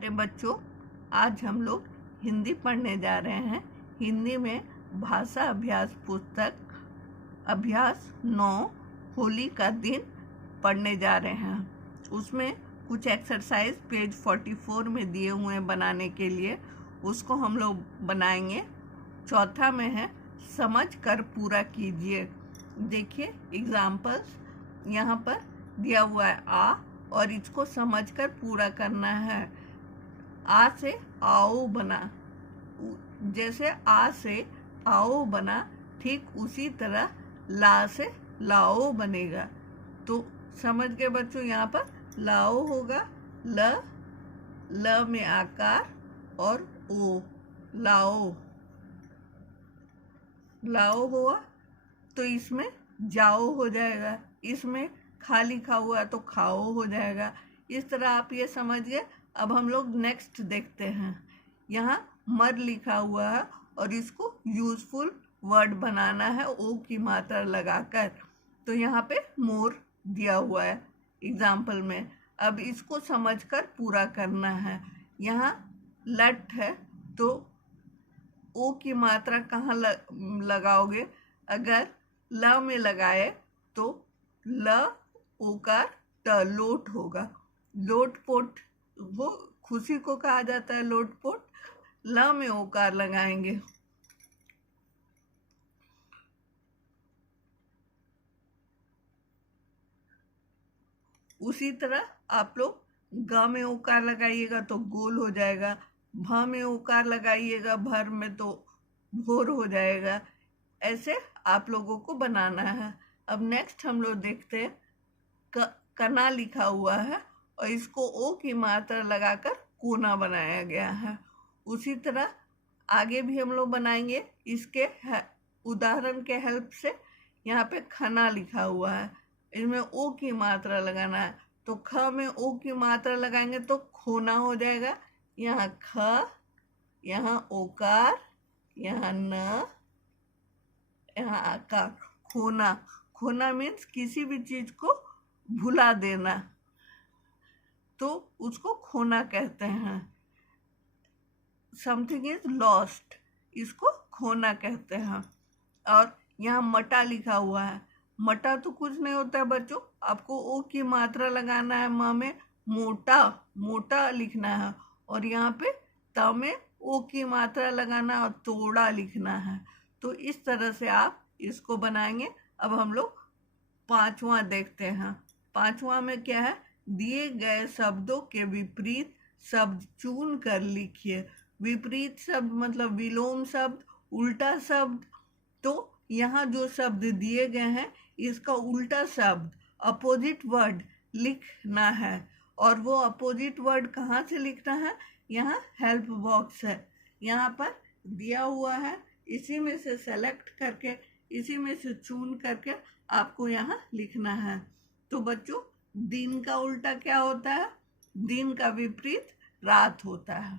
अरे बच्चों, आज हम लोग हिंदी पढ़ने जा रहे हैं। हिंदी में भाषा अभ्यास पुस्तक अभ्यास 9 होली का दिन पढ़ने जा रहे हैं। उसमें कुछ एक्सरसाइज पेज 44 में दिए हुए हैं बनाने के लिए, उसको हम लोग बनाएंगे। चौथा में है समझ कर पूरा कीजिए। देखिए एग्जाम्पल्स यहाँ पर दिया हुआ है आ, और इसको समझकर पूरा करना है। आ से आओ बना, जैसे आ से आओ बना, ठीक उसी तरह ला से लाओ बनेगा। तो समझ गए बच्चों, यहाँ पर लाओ होगा, ल में आकार और ओ, लाओ। लाओ हुआ तो इसमें जाओ हो जाएगा, इसमें खा लिखा हुआ तो खाओ हो जाएगा। इस तरह आप ये समझिए। अब हम लोग नेक्स्ट देखते हैं। यहाँ मर लिखा हुआ है और इसको यूजफुल वर्ड बनाना है ओ की मात्रा लगाकर। तो यहाँ पे मोर दिया हुआ है एग्जाम्पल में। अब इसको समझकर पूरा करना है। यहाँ लट है तो ओ की मात्रा कहाँ लगाओगे? अगर ल में लगाए तो ल ओकार ट, लोट होगा। लोट पोट, वो खुशी को कहा जाता है लोट पोट। ल में ओकार लगाएंगे। उसी तरह आप लोग ग में ओकार लगाइएगा तो गोल हो जाएगा, भ में ओकार लगाइएगा भर में तो भोर हो जाएगा। ऐसे आप लोगों को बनाना है। अब नेक्स्ट हम लोग देखते हैं, कना लिखा हुआ है और इसको ओ की मात्रा लगाकर कोना बनाया गया है। उसी तरह आगे भी हम लोग बनाएंगे इसके उदाहरण के हेल्प से। यहाँ पे खना लिखा हुआ है, इसमें ओ की मात्रा लगाना है। तो ख में ओ की मात्रा लगाएंगे तो खोना हो जाएगा। यहाँ ख, यहाँ ओकार, यहाँ न, यहाँ आकार, खोना। खोना मीन्स किसी भी चीज को भुला देना, तो उसको खोना कहते हैं। समथिंग इज लॉस्ट, इसको खोना कहते हैं। और यहाँ मटा लिखा हुआ है। मटा तो कुछ नहीं होता है बच्चों, आपको ओ की मात्रा लगाना है। म में मोटा, मोटा लिखना है। और यहाँ पे त में ओ की मात्रा लगाना है और तोड़ा लिखना है। तो इस तरह से आप इसको बनाएंगे। अब हम लोग पांचवा देखते हैं। पांचवा में क्या है? दिए गए शब्दों के विपरीत शब्द चुन कर लिखिए। विपरीत शब्द मतलब विलोम शब्द, उल्टा शब्द। तो यहाँ जो शब्द दिए गए हैं इसका उल्टा शब्द, अपोजिट वर्ड लिखना है। और वो अपोजिट वर्ड कहाँ से लिखना है? यहाँ हेल्प बॉक्स है, यहाँ पर दिया हुआ है। इसी में से सेलेक्ट करके, इसी में से चुन करके आपको यहाँ लिखना है। तो बच्चों, दिन का उल्टा क्या होता है? दिन का विपरीत रात होता है।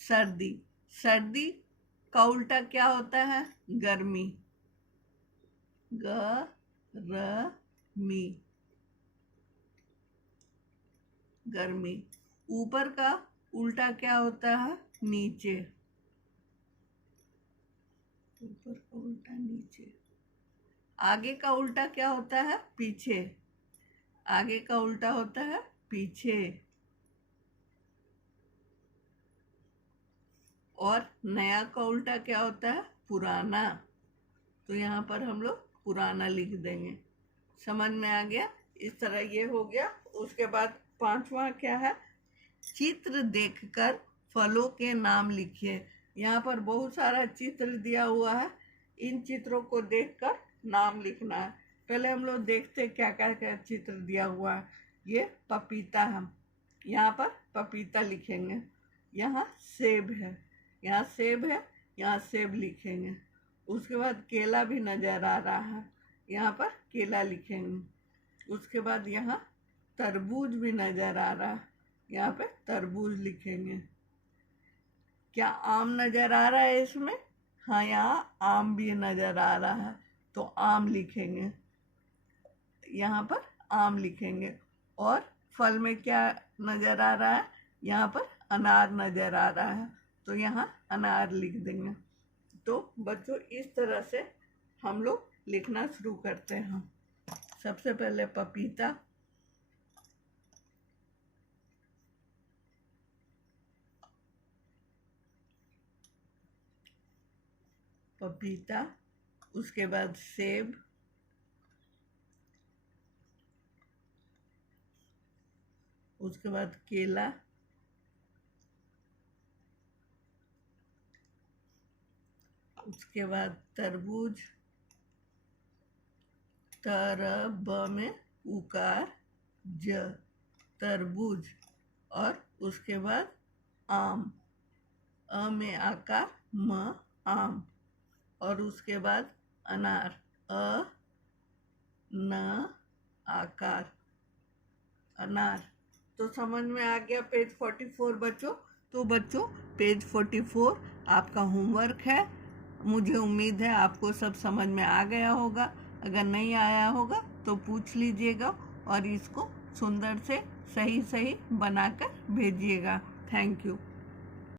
सर्दी, सर्दी का उल्टा क्या होता है? गर्मी, ग-र-मी, गर्मी। ऊपर का उल्टा क्या होता है? नीचे, ऊपर का उल्टा नीचे। आगे का उल्टा क्या होता है? पीछे, आगे का उल्टा होता है पीछे। और नया का उल्टा क्या होता है? पुराना। तो यहाँ पर हम लोग पुराना लिख देंगे। समझ में आ गया? इस तरह ये हो गया। उसके बाद पांचवा क्या है? चित्र देखकर फलों के नाम लिखिए। यहाँ पर बहुत सारा चित्र दिया हुआ है, इन चित्रों को देखकर नाम लिखना है। पहले हम लोग देखते क्या क्या क्या चित्र दिया हुआ है। ये पपीता है, यहाँ पर पपीता लिखेंगे। यहाँ सेब है, यहाँ सेब है, यहाँ सेब लिखेंगे। उसके बाद केला भी नजर आ रहा है, यहाँ पर केला लिखेंगे। उसके बाद यहाँ तरबूज भी नजर आ रहा है, यहाँ पे तरबूज लिखेंगे। क्या आम नजर आ रहा है इसमें? हाँ, यहाँ आम भी नजर आ रहा है, तो आम लिखेंगे। यहाँ पर आम लिखेंगे। और फल में क्या नज़र आ रहा है, यहाँ पर अनार नज़र आ रहा है, तो यहाँ अनार लिख देंगे। तो बच्चों इस तरह से हम लोग लिखना शुरू करते हैं। सबसे पहले पपीता, पपीता, उसके बाद सेब, उसके बाद केला, उसके बाद तरबूज, तरब में उकार ज, तरबूज। और उसके बाद आम, अ में आकार म, आम। और उसके बाद अनार, अ न आकार, अनार। तो समझ में आ गया पेज 44 बच्चों। तो बच्चों पेज 44 आपका होमवर्क है। मुझे उम्मीद है आपको सब समझ में आ गया होगा। अगर नहीं आया होगा तो पूछ लीजिएगा और इसको सुंदर से सही बनाकर भेजिएगा। Thank you.